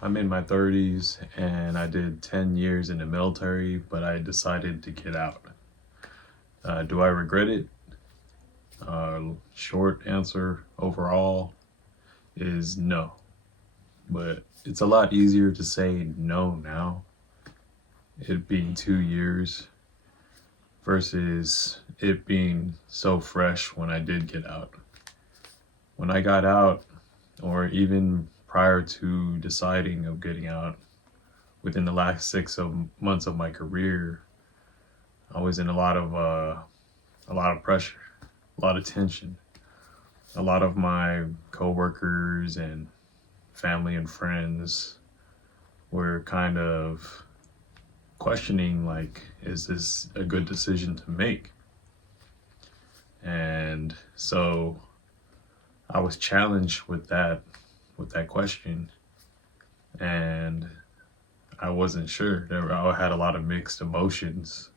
I'm in my 30s and I did 10 years in the military, but I decided to get out. Do I regret it? Short answer overall is no. But it's a lot easier to say no now, it being 2 years, versus it being so fresh when I did get out. When I got out, or even prior to deciding of getting out, within the last months of my career, I was in a lot of pressure, a lot of tension. A lot of my coworkers and family and friends were kind of questioning, like, is this a good decision to make? And so I was challenged with that question, and I wasn't sure. I had a lot of mixed emotions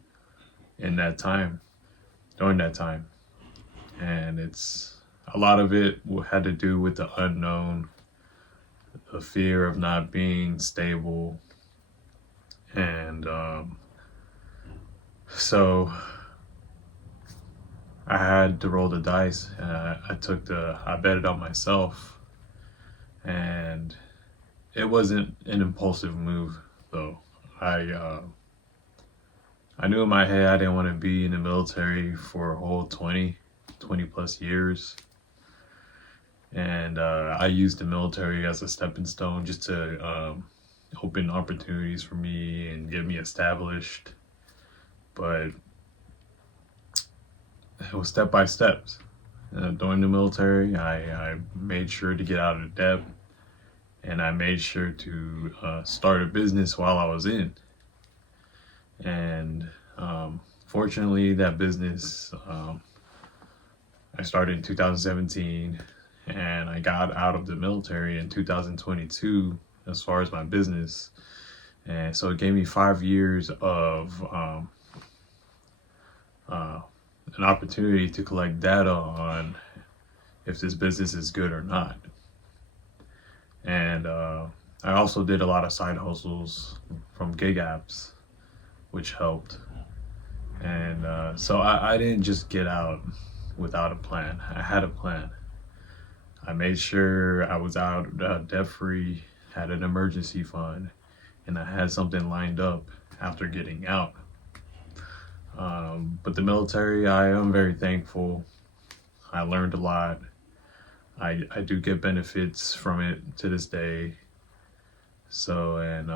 in that time, during that time. And a lot of it had to do with the unknown, the fear of not being stable. And so I had to roll the dice. I betted on myself. And it wasn't an impulsive move, though. I knew in my head I didn't want to be in the military for a whole 20 plus years. And I used the military as a stepping stone just to open opportunities for me and get me established. But it was step by steps. During the military, I made sure to get out of debt, and I made sure to start a business while I was in. And fortunately, that business I started in 2017, and I got out of the military in 2022 as far as my business. And so it gave me 5 years of an opportunity to collect data on if this business is good or not. And I also did a lot of side hustles from gig apps, which helped. And so I didn't just get out without a plan. I had a plan. I made sure I was out debt free, had an emergency fund, and I had something lined up after getting out. But the military, I am very thankful. I learned a lot. I do get benefits from it to this day. So, and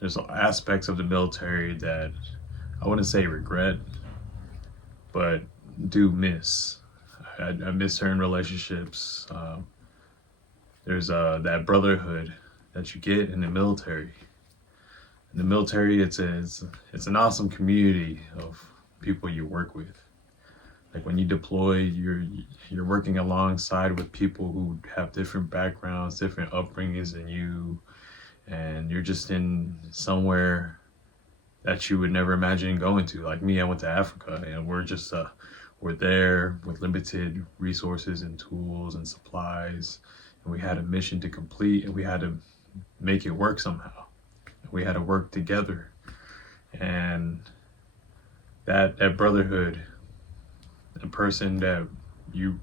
there's aspects of the military that I wouldn't say regret, but do miss. I miss certain relationships. There's that brotherhood that you get in the military. In the military, it's an awesome community of people you work with. Like when you deploy, you're working alongside with people who have different backgrounds, different upbringings than you, and you're just in somewhere that you would never imagine going to. Like me, I went to Africa, and we're there with limited resources and tools and supplies, and we had a mission to complete, and we had to make it work somehow. We had to work together, and that brotherhood, a person that you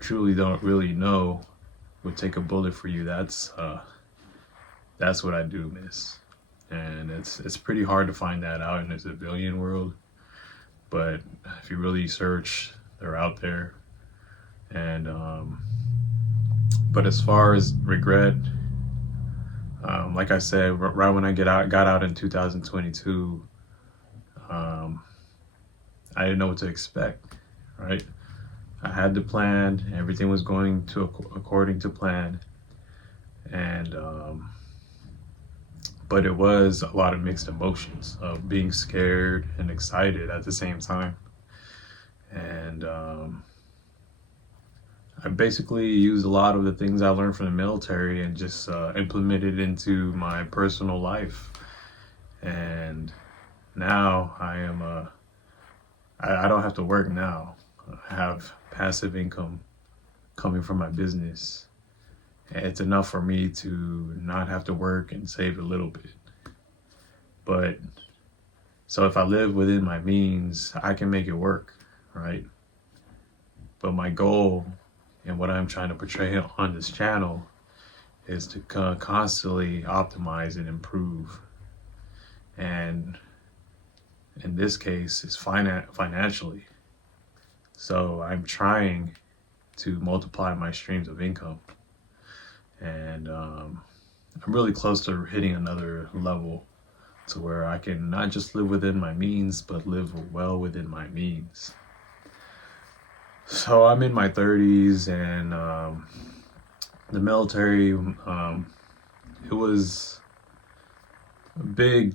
truly don't really know would take a bullet for you. That's what I do miss, and it's pretty hard to find that out in the civilian world. But if you really search, they're out there. And but as far as regret, like I said, right when I got out in 2022, I didn't know what to expect. Right, I had the plan. Everything was going to according to plan, and but it was a lot of mixed emotions of being scared and excited at the same time. And I basically used a lot of the things I learned from the military and just implemented into my personal life. And now I don't have to work now. I have passive income coming from my business. It's enough for me to not have to work and save a little bit. But so if I live within my means, I can make it work, right? But my goal and what I'm trying to portray on this channel is to constantly optimize and improve. And in this case, it's financially. So I'm trying to multiply my streams of income. And I'm really close to hitting another level to where I can not just live within my means, but live well within my means. So I'm in my 30s, and the military, it was a big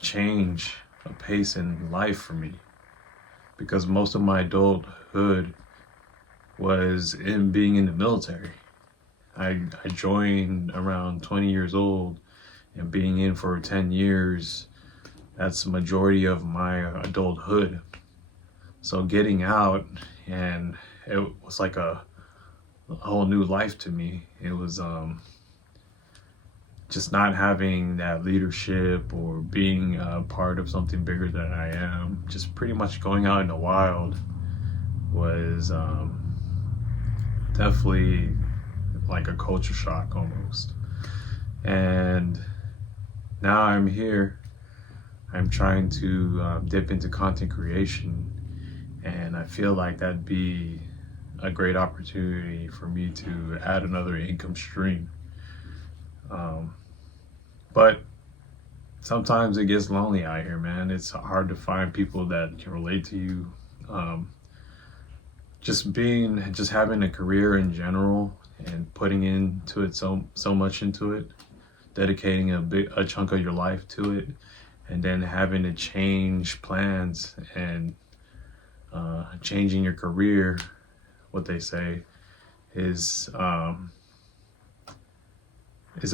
change of pace in life for me, because most of my adulthood was in being in the military. I joined around 20 years old, and being in for 10 years, that's the majority of my adulthood. So getting out, and it was like a whole new life to me. It was just not having that leadership or being a part of something bigger than I am, just pretty much going out in the wild was definitely like a culture shock almost. And now I'm here. I'm trying to dip into content creation, and I feel like that'd be a great opportunity for me to add another income stream. But sometimes it gets lonely out here, man. It's hard to find people that can relate to you. Just having a career in general and putting into it so much into it, dedicating a chunk of your life to it, and then having to change plans and changing your career, what they say, is a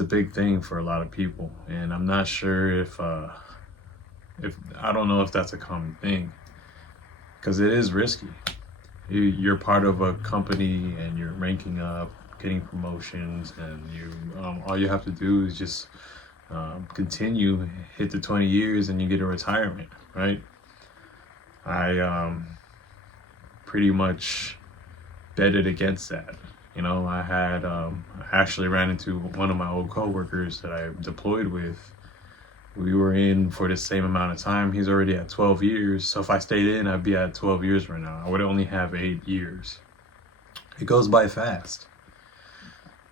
big thing for a lot of people. And I'm not sure if I don't know if that's a common thing, because it is risky. You're part of a company and you're ranking up, getting promotions, and all you have to do is just continue, hit the 20 years, and you get a retirement, right? I pretty much betted against that. You know, I actually ran into one of my old coworkers that I deployed with. We were in for the same amount of time. He's already at 12 years. So if I stayed in, I'd be at 12 years right now. I would only have 8 years. It goes by fast.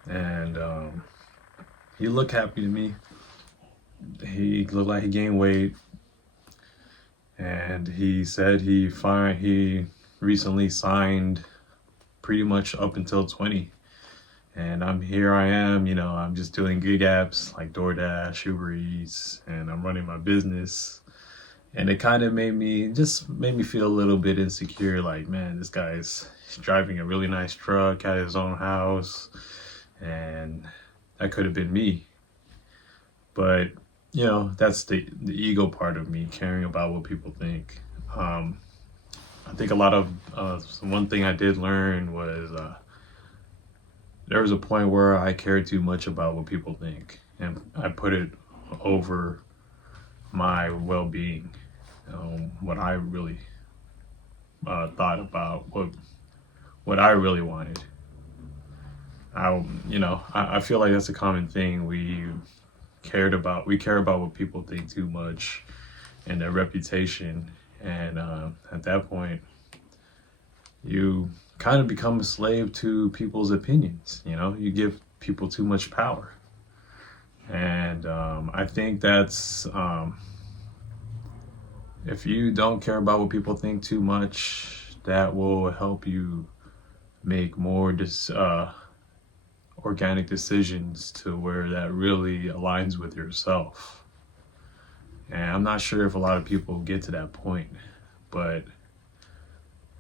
And he looked happy to me. He looked like he gained weight. And he said he recently signed pretty much up until 20. And I am, I'm just doing gig apps like DoorDash, Uber Eats, and I'm running my business. And it kind of made me feel a little bit insecure, like, man, this guy's driving a really nice truck, at his own house, and that could have been me. But, that's the ego part of me, caring about what people think. I think a lot of, one thing I did learn was, there was a point where I cared too much about what people think, and I put it over my well-being, what I really thought about, what I really wanted. I feel like that's a common thing. We care about what people think too much, and their reputation, and at that point, you kind of become a slave to people's opinions. You give people too much power. And I think that's, if you don't care about what people think too much, that will help you make more organic decisions to where that really aligns with yourself. And I'm not sure if a lot of people get to that point, but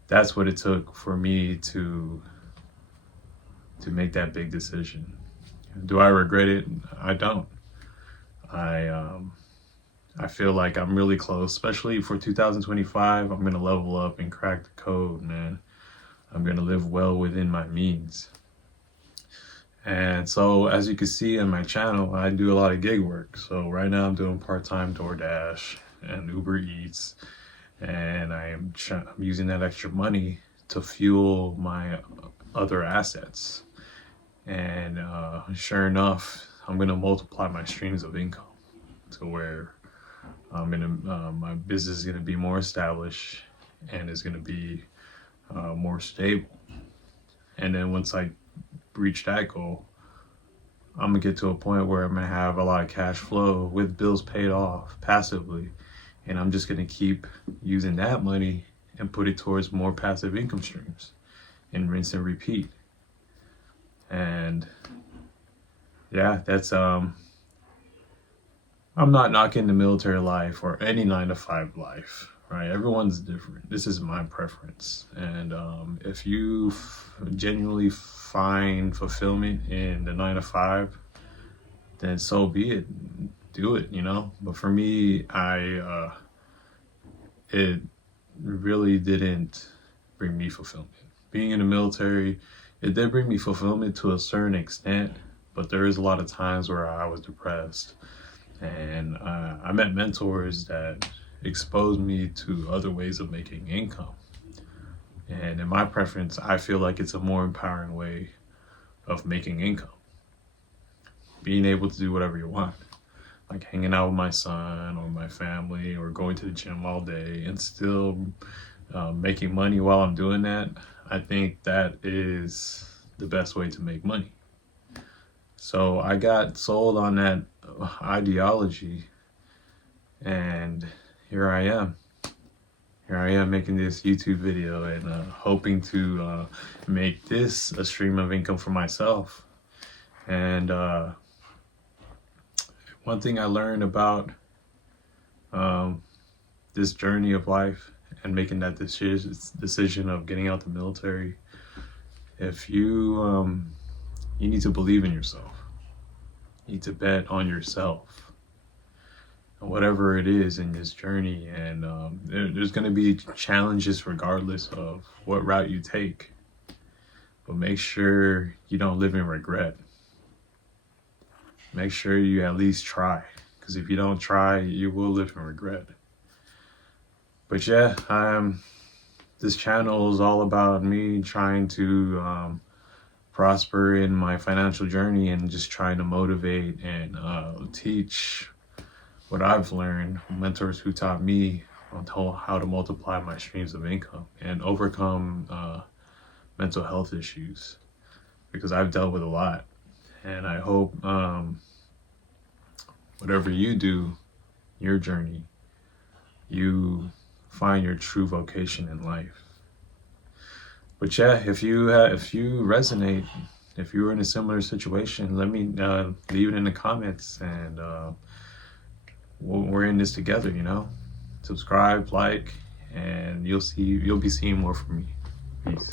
that's what it took for me to make that big decision. Do I regret it? I don't. I feel like I'm really close, especially for 2025. I'm gonna level up and crack the code, man. I'm gonna live well within my means. And so as you can see in my channel, I do a lot of gig work. So right now I'm doing part-time DoorDash and Uber Eats, and I'm using that extra money to fuel my other assets. And sure enough, I'm gonna multiply my streams of income to where my business is gonna be more established and is gonna be more stable. And then once I reach that goal, I'm gonna get to a point where I'm gonna have a lot of cash flow with bills paid off passively, and I'm just gonna keep using that money and put it towards more passive income streams and rinse and repeat. And yeah, that's I'm not knocking the military life or any 9-to-5 life, right? Everyone's different. This is my preference. And if you genuinely find fulfillment in the 9-to-5, then so be it. Do it, you know? But for me, it really didn't bring me fulfillment. Being in the military, it did bring me fulfillment to a certain extent, but there is a lot of times where I was depressed. And I met mentors that exposed me to other ways of making income. And in my preference, I feel like it's a more empowering way of making income. Being able to do whatever you want, like hanging out with my son or my family or going to the gym all day and still making money while I'm doing that. I think that is the best way to make money. So I got sold on that ideology, and here I am. Here I am making this YouTube video and hoping to make this a stream of income for myself. And one thing I learned about this journey of life and making that decision of getting out the military, if you you need to believe in yourself. You need to bet on yourself, and whatever it is in this journey. And there's going to be challenges regardless of what route you take. But make sure you don't live in regret. Make sure you at least try. Because if you don't try, you will live in regret. But yeah, this channel is all about me trying to prosper in my financial journey and just trying to motivate and teach what I've learned, mentors who taught me on how to multiply my streams of income and overcome mental health issues, because I've dealt with a lot. And I hope whatever you do, your journey, you find your true vocation in life. But yeah, if you resonate, if you're in a similar situation, let me leave it in the comments, and we're in this together, you know. Subscribe, like, and you'll be seeing more from me. Peace.